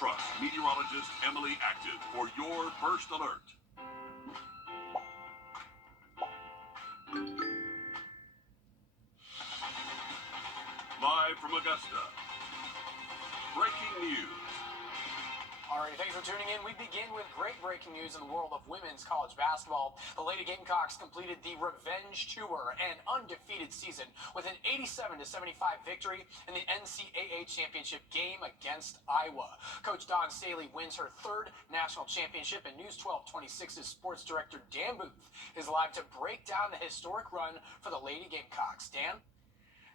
Trust meteorologist Emily Acton for your first alert. Live from Augusta, breaking news. All right, thanks for tuning in. We begin with great breaking news in the world of women's college basketball. The Lady Gamecocks completed the Revenge Tour, an undefeated season, with an 87-75 victory in the NCAA championship game against Iowa. Coach Dawn Staley wins her third national championship, and News 1226's sports director Dan Booth is live to break down the historic run for the Lady Gamecocks. Dan?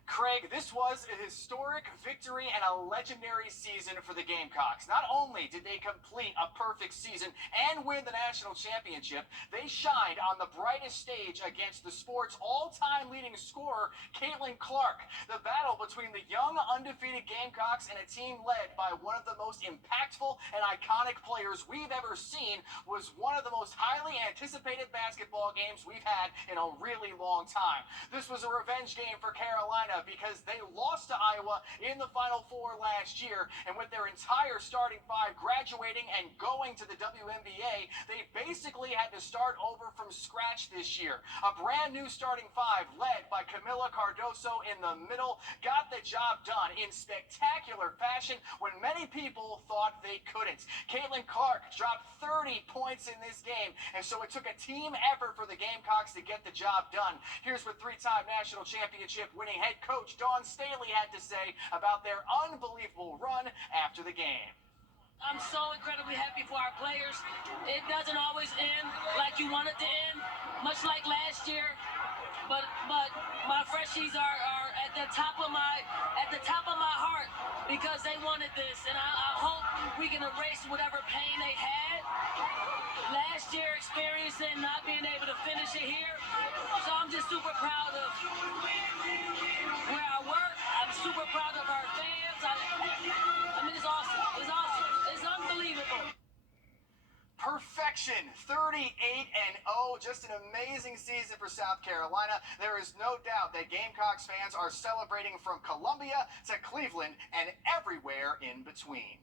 Craig, this was a historic victory and a legendary season for the Gamecocks. Not only did they complete a perfect season and win the national championship, they shined on the brightest stage against the sport's all-time leading scorer, Caitlin Clark. The battle between the young, undefeated Gamecocks and a team led by one of the most impactful and iconic players we've ever seen was one of the most highly anticipated basketball games we've had in a really long time. This was a revenge game for Carolina because they lost to Iowa in the Final Four last year, and with their entire starting five graduating and going to the WNBA, they basically had to start over from scratch this year. A brand new starting five led by Camila Cardoso in the middle got the job done in spectacular fashion when many people thought they couldn't. Caitlin Clark dropped 30 points in this game, and so it took a team effort for the Gamecocks to get the job done. Here's what three-time national championship winning head coach Dawn Staley had to say about their unbelievable run after the game. I'm so incredibly happy for our players. It doesn't always end like you want it to end, much like last year. But my freshies are at the top of my heart because they wanted this, and I hope we can erase whatever pain they had last year, experiencing not being able to finish it here. So I'm just super proud of where I work. I'm super proud of our fans. I mean, it's awesome. It's awesome. It's unbelievable. Perfection, 38-0, just an amazing season for South Carolina. There is no doubt that Gamecocks fans are celebrating from Columbia to Cleveland and everywhere in between.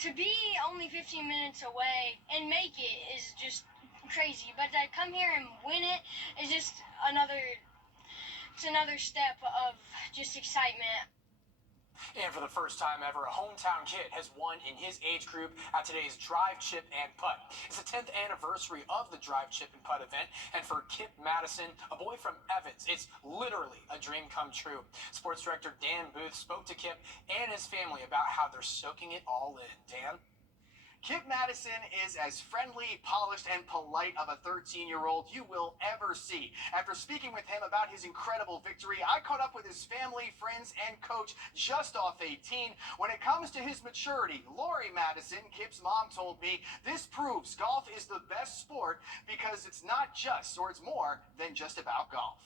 To be only 15 minutes away and make it is just crazy, but to come here and win it is just another step of just excitement. And for the first time ever, a hometown kid has won in his age group at today's Drive, Chip, and Putt. It's the 10th anniversary of the Drive, Chip, and Putt event, and for Kip Madison, a boy from Evans, it's literally a dream come true. Sports director Dan Booth spoke to Kip and his family about how they're soaking it all in. Dan? Kip Madison is as friendly, polished, and polite of a 13-year-old you will ever see. After speaking with him about his incredible victory, I caught up with his family, friends, and coach just off 18. When it comes to his maturity, Lori Madison, Kip's mom, told me this proves golf is the best sport because it's not just, or it's more than just about golf.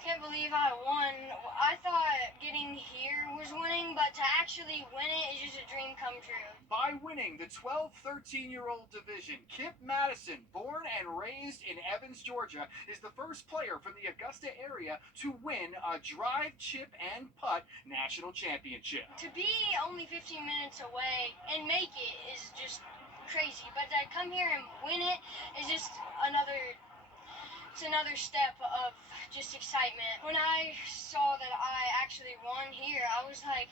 Can't believe I won. I thought getting here was winning, but to actually win it is just a dream come true. By winning the 12-13-year-old division, Kip Madison, born and raised in Evans, Georgia, is the first player from the Augusta area to win a Drive, Chip, and Putt national championship. To be only 15 minutes away and make it is just crazy, but to come here and win it is just another step of just excitement. When I saw that I actually won here, I was like,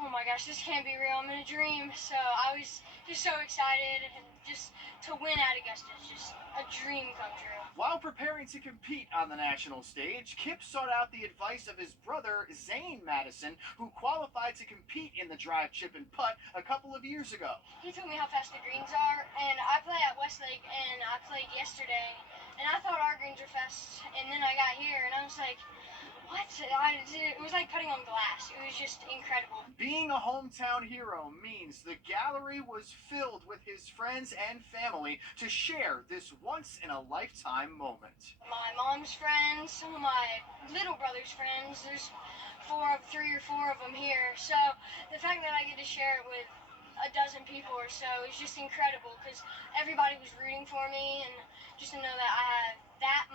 oh my gosh, this can't be real. I'm in a dream. So I was just so excited, and just to win at Augusta is just a dream come true. While preparing to compete on the national stage, Kip sought out the advice of his brother, Zane Madison, who qualified to compete in the Drive, Chip, and Putt a couple of years ago. He told me how fast the greens are, and I play at Westlake, and I played yesterday, and I thought our greens were fast, and then I got here, and I was like, what? It was like putting on glass. It was just incredible. Being a hometown hero means the gallery was filled with his friends and family to share this once-in-a-lifetime moment. My mom's friends, some of my little brother's friends, there's three or four of them here. So the fact that I get to share it with a dozen people or so is just incredible because everybody was rooting for me, and just to know that I have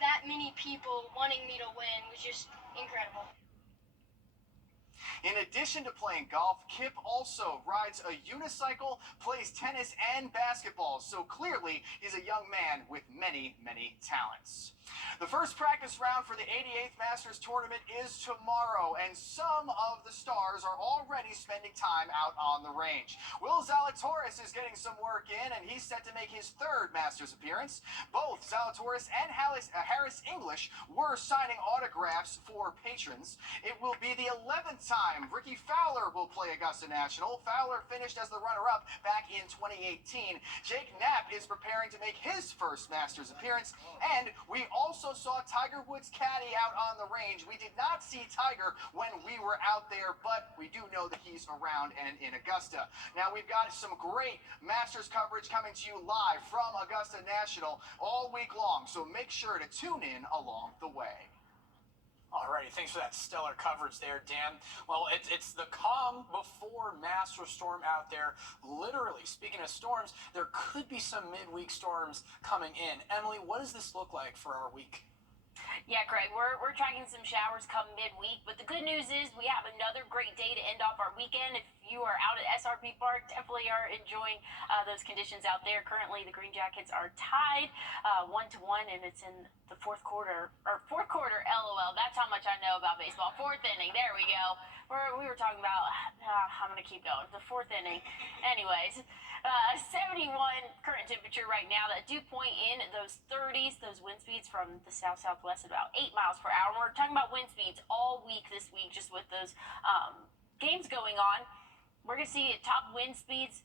that many people wanting me to win was just incredible. In addition to playing golf, Kip also rides a unicycle, plays tennis and basketball, so clearly he's a young man with many, many talents. The first practice round for the 88th Masters Tournament is tomorrow, and some of the stars are already spending time out on the range. Will Zalatoris is getting some work in, and he's set to make his third Masters appearance. Both Zalatoris and Harris English were signing autographs for patrons. It will be the 11th time Ricky Fowler will play Augusta National. Fowler finished as the runner-up back in 2018. Jake Knapp is preparing to make his first Masters appearance, and we also saw Tiger Woods' caddy out on the range. We did not see Tiger when we were out there, but we do know that he's around and in Augusta. Now, we've got some great Masters coverage coming to you live from Augusta National all week long, so make sure to tune in along the way. Alrighty, thanks for that stellar coverage there, Dan. Well, it's the calm before master storm out there. Literally, speaking of storms, there could be some midweek storms coming in. Emily, what does this look like for our week? Yeah, Craig, we're tracking some showers come midweek, but the good news is we have another great day to end off our weekend. If you are out at SRP Park, definitely are enjoying those conditions out there. Currently, the Green Jackets are tied 1-1, and it's in the fourth quarter, LOL. That's how much I know about baseball. Fourth inning, there we go. We were talking about, I'm going to keep going, the fourth inning. Anyways, 71 current temperature right now. That dew point in those 30s, those wind speeds from the south-southwest at about 8 miles per hour. We're talking about wind speeds all week this week, just with those games going on. We're going to see top wind speeds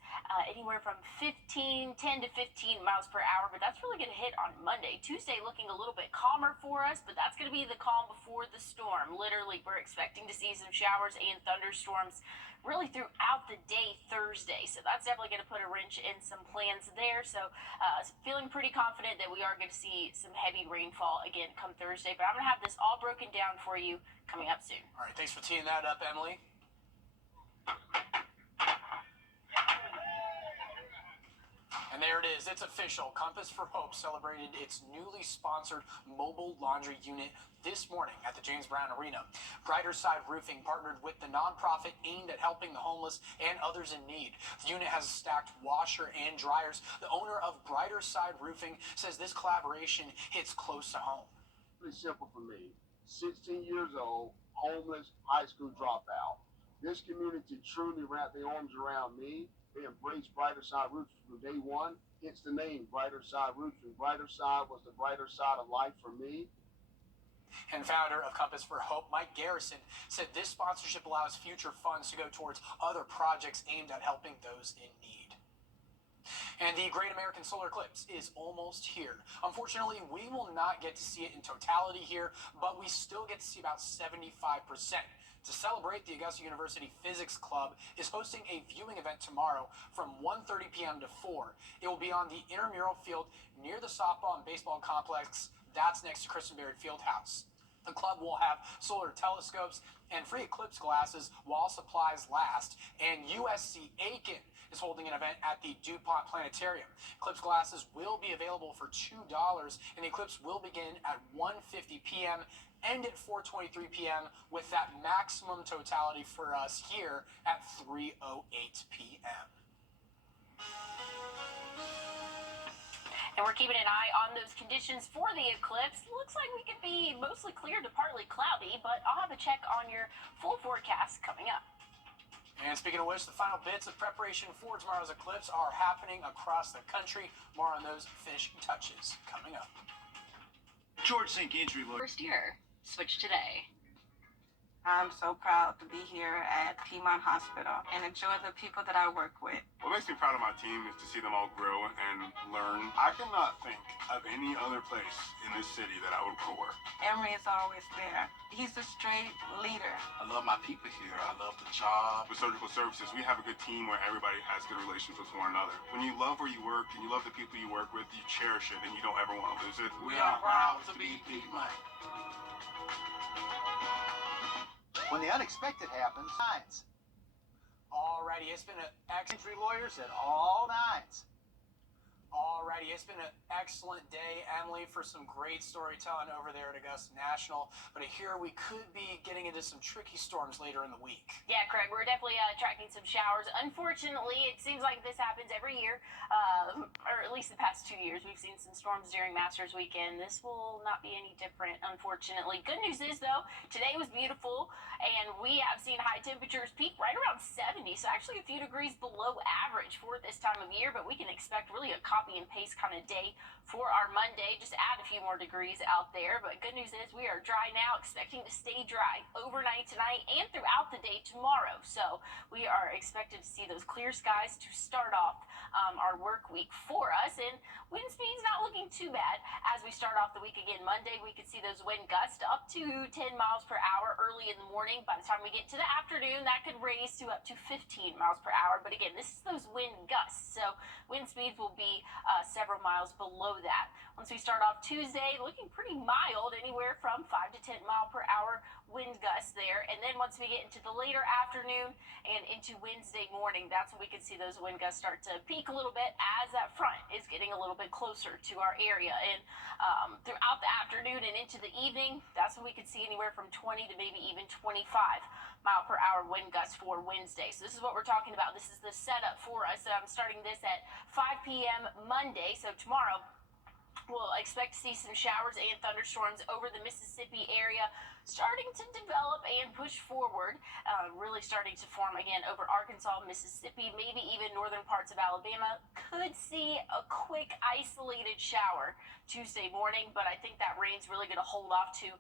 anywhere from 10 to 15 miles per hour, but that's really going to hit on Monday. Tuesday looking a little bit calmer for us, but that's going to be the calm before the storm. Literally, we're expecting to see some showers and thunderstorms really throughout the day Thursday, so that's definitely going to put a wrench in some plans there. So feeling pretty confident that we are going to see some heavy rainfall again come Thursday, but I'm going to have this all broken down for you coming up soon. All right, thanks for teeing that up, Emily. And there it is. It's official. Compass for Hope celebrated its newly sponsored mobile laundry unit this morning at the James Brown Arena. Brighter Side Roofing partnered with the nonprofit aimed at helping the homeless and others in need. The unit has a stacked washer and dryers. The owner of Brighter Side Roofing says this collaboration hits close to home. Pretty simple for me. 16 years old, homeless, high school dropout. This community truly wrapped their arms around me. They embraced Brighter Side Roofing from day one. It's the name, Brighter Side Roofing. Brighter Side was the brighter side of life for me. And founder of Compass for Hope, Mike Garrison, said this sponsorship allows future funds to go towards other projects aimed at helping those in need. And the Great American Solar Eclipse is almost here. Unfortunately, we will not get to see it in totality here, but we still get to see about 75%. To celebrate, the Augusta University Physics Club is hosting a viewing event tomorrow from 1:30 p.m. to 4. It will be on the intramural field near the softball and baseball complex. That's next to Kristen Berry Fieldhouse. The club will have solar telescopes and free eclipse glasses while supplies last. And USC Aiken is holding an event at the DuPont Planetarium. Eclipse glasses will be available for $2, and the eclipse will begin at 1:50 p.m. end at 4:23 p.m. with that maximum totality for us here at 3:08 p.m. And we're keeping an eye on those conditions for the eclipse. Looks like we could be mostly clear to partly cloudy, but I'll have a check on your full forecast coming up. And speaking of which, the final bits of preparation for tomorrow's eclipse are happening across the country. More on those finishing touches coming up. George St. Gantry lawyer. First year, switch today. I'm so proud to be here at Piedmont Hospital and enjoy the people that I work with. What makes me proud of my team is to see them all grow and learn. I cannot think of any other place in this city that I would go work. Emery is always there. He's a straight leader. I love my people here. I love the job. With Surgical Services, we have a good team where everybody has good relations with one another. When you love where you work and you love the people you work with, you cherish it and you don't ever want to lose it. We are proud to be Piedmont. When the unexpected happens, nines. Alrighty, it's been an excellent Entry lawyers at all nines. Alrighty, it's been an excellent day, Emily, for some great storytelling over there at Augusta National. But I hear we could be getting into some tricky storms later in the week. Yeah, Craig, we're definitely tracking some showers. Unfortunately, it seems like this happens every year, or at least the past 2 years. We've seen some storms during Masters weekend. This will not be any different, unfortunately. Good news is, though, today was beautiful, and we have seen high temperatures peak right around 70, so actually a few degrees below average for this time of year, but we can expect really a copy and paste kind of day for our Monday. Just add a few more degrees out there, but good news is we are dry now, expecting to stay dry overnight tonight and throughout the day tomorrow. So we are expected to see those clear skies to start off our work week for us, and wind speed's not looking too bad as we start off the week again. Monday, we could see those wind gusts up to 10 miles per hour early in the morning. By the time we get to the afternoon, that could raise to up to 15 miles per hour. But again, this is those wind gusts, so wind speeds will be several miles below that. Once we start off Tuesday, looking pretty mild, anywhere from 5 to 10 mile per hour wind gusts there. And then once we get into the later afternoon and into Wednesday morning, that's when we can see those wind gusts start to peak a little bit as that front is getting a little bit closer to our area. And throughout the afternoon and into the evening, that's when we could see anywhere from 20 to maybe even 25 mile per hour wind gusts for Wednesday. So this is what we're talking about. This is the setup for us. I'm starting this at 5 p.m. Monday, so tomorrow we'll expect to see some showers and thunderstorms over the Mississippi area, starting to develop and push forward, really starting to form again over Arkansas, Mississippi, maybe even northern parts of Alabama. Could see a quick isolated shower Tuesday morning, but I think that rain's really going to hold off to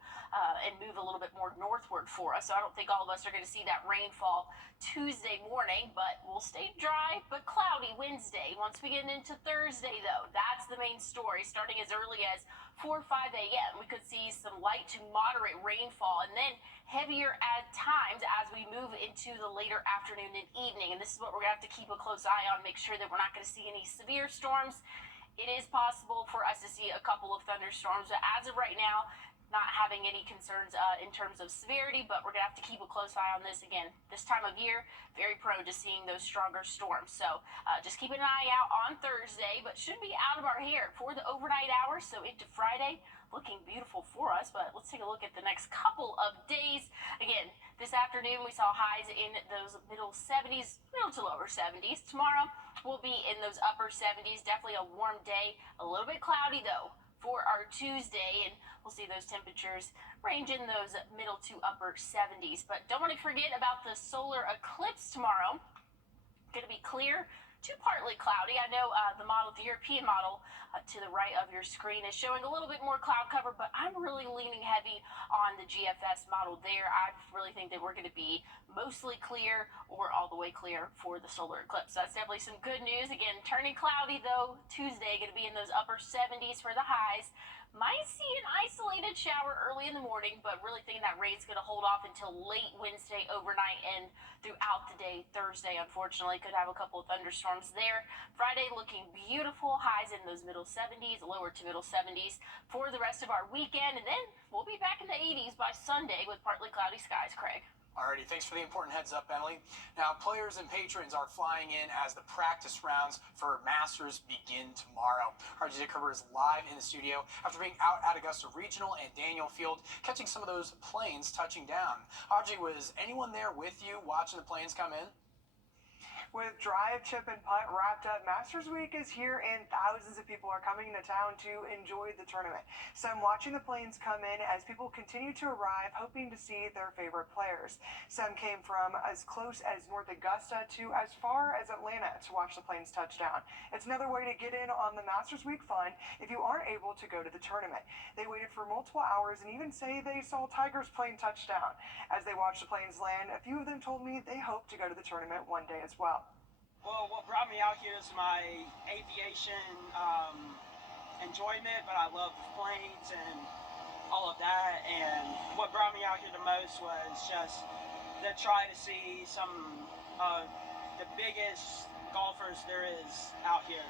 and move a little bit more northward for us. So I don't think all of us are going to see that rainfall Tuesday morning, but we'll stay dry but cloudy Wednesday. Once we get into Thursday, though, that's the main story. Starting as early as 4 or 5 a.m., we could see some light to moderate rainfall, and then heavier at times as we move into the later afternoon and evening. And this is what we're going to have to keep a close eye on, make sure that we're not going to see any severe storms. It is possible for us to see a couple of thunderstorms, but as of right now, not having any concerns in terms of severity, but we're going to have to keep a close eye on this. Again, this time of year, very prone to seeing those stronger storms. So just keep an eye out on Thursday, but should be out of our hair for the overnight hours. So into Friday, looking beautiful for us. But let's take a look at the next couple of days. Again, this afternoon, we saw highs in those middle 70s, middle to lower 70s. Tomorrow, we'll be in those upper 70s. Definitely a warm day. A little bit cloudy, though, for our Tuesday, and we'll see those temperatures range in those middle to upper 70s. But don't want to forget about the solar eclipse tomorrow. Going to be clear to partly cloudy. I know the European model to the right of your screen is showing a little bit more cloud cover, but I'm really leaning heavy on the GFS model there. I really think that we're going to be mostly clear or all the way clear for the solar eclipse. That's definitely some good news. Again, turning cloudy though Tuesday, going to be in those upper 70s for the highs. Might see an isolated shower early in the morning, but really thinking that rain's going to hold off until late Wednesday overnight and throughout the day Thursday. Unfortunately, could have a couple of thunderstorms there. Friday looking beautiful, highs in those middle 70s, lower to middle 70s for the rest of our weekend, and then we'll be back in the 80s by Sunday with partly cloudy skies, Craig. Alrighty, thanks for the important heads up, Emily. Now, players and patrons are flying in as the practice rounds for Masters begin tomorrow. RJ Cover is live in the studio after being out at Augusta Regional and Daniel Field, catching some of those planes touching down. RJ, was anyone there with you watching the planes come in? With drive, chip, and putt wrapped up, Masters Week is here and thousands of people are coming to town to enjoy the tournament. Some watching the planes come in as people continue to arrive, hoping to see their favorite players. Some came from as close as North Augusta to as far as Atlanta to watch the planes touch down. It's another way to get in on the Masters Week fun if you aren't able to go to the tournament. They waited for multiple hours and even say they saw Tiger's plane touch down. As they watched the planes land, a few of them told me they hope to go to the tournament one day as well. Well, what brought me out here is my aviation enjoyment, but I love planes and all of that. And what brought me out here the most was just to try to see some of the biggest golfers there is out here.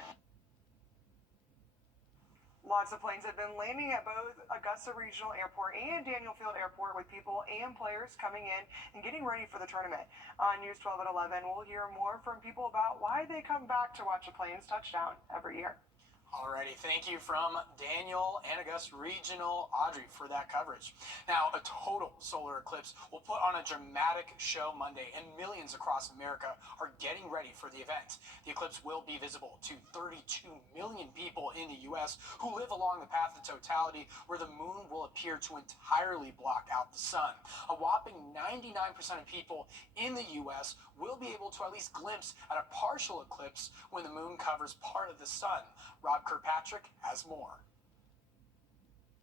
Lots of planes have been landing at both Augusta Regional Airport and Daniel Field Airport, with people and players coming in and getting ready for the tournament. On News 12 at 11, we'll hear more from people about why they come back to watch the planes touch down every year. Alrighty, thank you from Daniel and Augusta Regional Audrey for that coverage. Now, a total solar eclipse will put on a dramatic show Monday, and millions across America are getting ready for the event. The eclipse will be visible to 32 million people in the U.S. who live along the path of totality, where the moon will appear to entirely block out the sun. A whopping 99% of people in the U.S. will be able to at least glimpse at a partial eclipse when the moon covers part of the sun. Rob Kirkpatrick has more.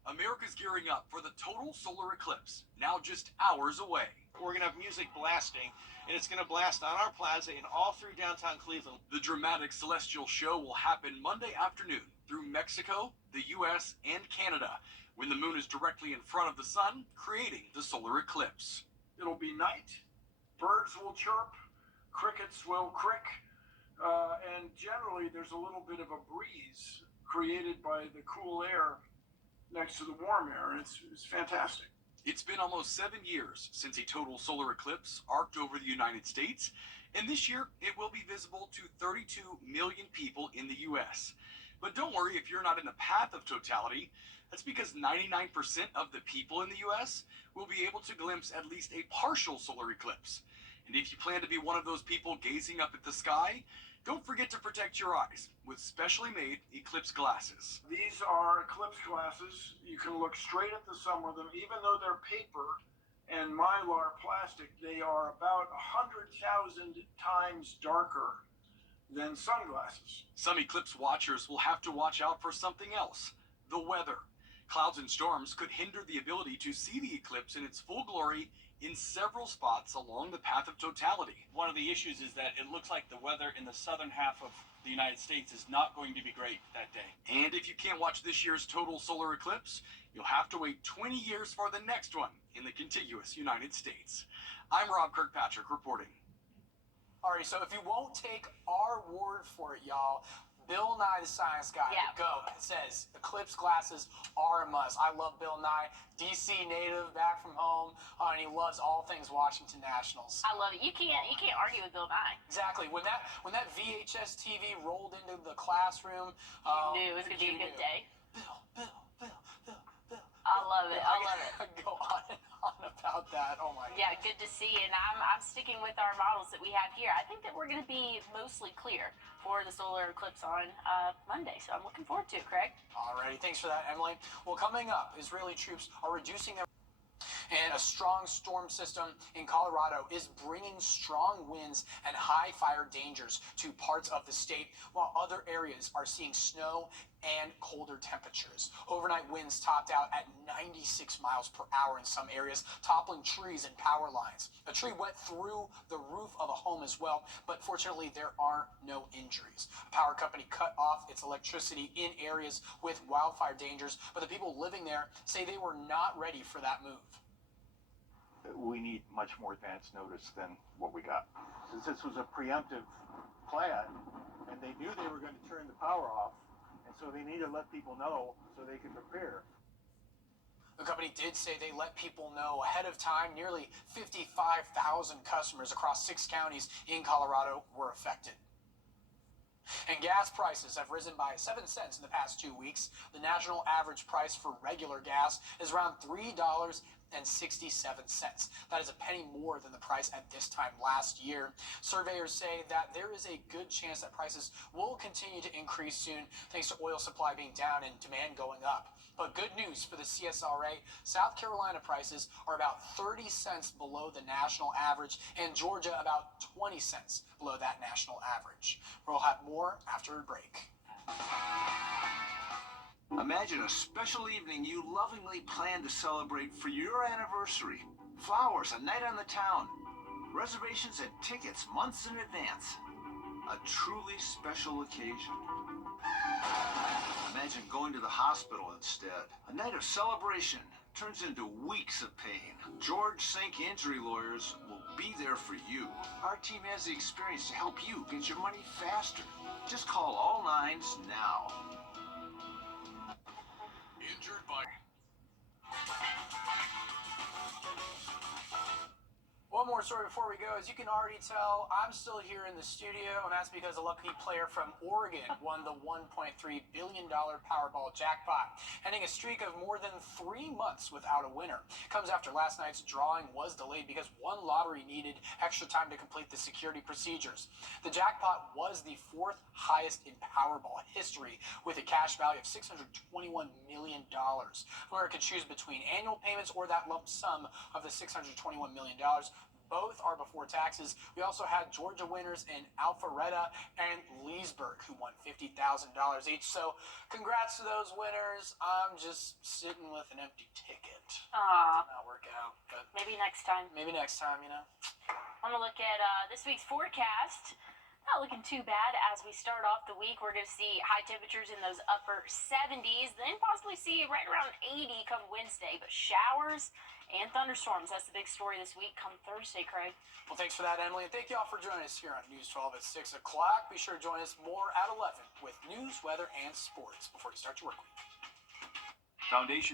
America's gearing up for the total solar eclipse, now just hours away. We're going to have music blasting, and it's going to blast on our plaza and all through downtown Cleveland. The dramatic celestial show will happen Monday afternoon through Mexico, the U.S., and Canada, when the moon is directly in front of the sun, creating the solar eclipse. It'll be night, birds will chirp, crickets will crick, and generally there's a little bit of a breeze created by the cool air next to the warm air, and it's fantastic. It's been almost 7 years since a total solar eclipse arced over the United States, and this year it will be visible to 32 million people in the U.S. But don't worry if you're not in the path of totality. That's because 99% of the people in the U.S. will be able to glimpse at least a partial solar eclipse. And if you plan to be one of those people gazing up at the sky, don't forget to protect your eyes with specially made eclipse glasses. These are eclipse glasses. You can look straight at the sun with them. Even though they're paper and mylar plastic, they are about 100,000 times darker than sunglasses. Some eclipse watchers will have to watch out for something else: the weather. Clouds and storms could hinder the ability to see the eclipse in its full glory in several spots along the path of totality. One of the issues is that it looks like the weather in the southern half of the United States is not going to be great that day. And if you can't watch this year's total solar eclipse, you'll have to wait 20 years for the next one in the contiguous United States. I'm Rob Kirkpatrick reporting. Alright, so if you won't take our word for it, y'all, Bill Nye the Science Guy, go. It says eclipse glasses are a must. I love Bill Nye, DC native, back from home, and he loves all things Washington Nationals. I love it. You can't argue with Bill Nye. Exactly. When that VHS TV rolled into the classroom, you knew it was gonna be a good day. Bill. I love it. I love it. Go on and on about that. Oh my God. Yeah, good to see. And I'm sticking with our models that we have here. I think that we're going to be mostly clear for the solar eclipse on Monday. So I'm looking forward to it, Craig. Alrighty, thanks for that, Emily. Well, coming up, Israeli troops are reducing their... And a strong storm system in Colorado is bringing strong winds and high fire dangers to parts of the state, while other areas are seeing snow and colder temperatures. Overnight winds topped out at 96 miles per hour in some areas, toppling trees and power lines. A tree went through the roof of a home as well, but fortunately there are no injuries. A power company cut off its electricity in areas with wildfire dangers, but the people living there say they were not ready for that move. We need much more advance notice than what we got. Since this was a preemptive plan, and they knew they were going to turn the power off, and so they needed to let people know so they could prepare. The company did say they let people know ahead of time. Nearly 55,000 customers across 6 counties in Colorado were affected. And gas prices have risen by 7 cents in the past 2 weeks. The national average price for regular gas is around $3.67. That is a penny more than the price at this time last year. Surveyors say that there is a good chance that prices will continue to increase soon, thanks to oil supply being down and demand going up. But good news for the CSRA, South Carolina prices are about 30 cents below the national average, and Georgia about 20 cents below that national average. We'll have more after a break. Imagine a special evening you lovingly plan to celebrate for your anniversary. Flowers, a night on the town, reservations and tickets months in advance. A truly special occasion. Imagine going to the hospital instead. A night of celebration turns into weeks of pain. George Sink Injury Lawyers will be there for you. Our team has the experience to help you get your money faster. Just call all 9s now. Injured by... One more story before we go. As you can already tell, I'm still here in the studio, and that's because a lucky player from Oregon won the $1.3 billion Powerball jackpot, ending a streak of more than 3 months without a winner. Comes after last night's drawing was delayed because one lottery needed extra time to complete the security procedures. The jackpot was the 4th highest in Powerball history, with a cash value of $621 million. The winner could choose between annual payments or that lump sum of the $621 million. Both are before taxes. We also had Georgia winners in Alpharetta and Leesburg who won $50,000 each. So congrats to those winners. I'm just sitting with an empty ticket. Aw. Did not work out, but Maybe next time. maybe next time, you know. I want to look at this week's forecast. Not looking too bad as we start off the week. We're going to see high temperatures in those upper 70s, then possibly see right around 80 come Wednesday. But showers and thunderstorms, that's the big story this week come Thursday, Craig. Well, thanks for that, Emily, and thank you all for joining us here on News 12 at 6 o'clock. Be sure to join us more at 11 with news, weather, and sports before you start your work week. Foundation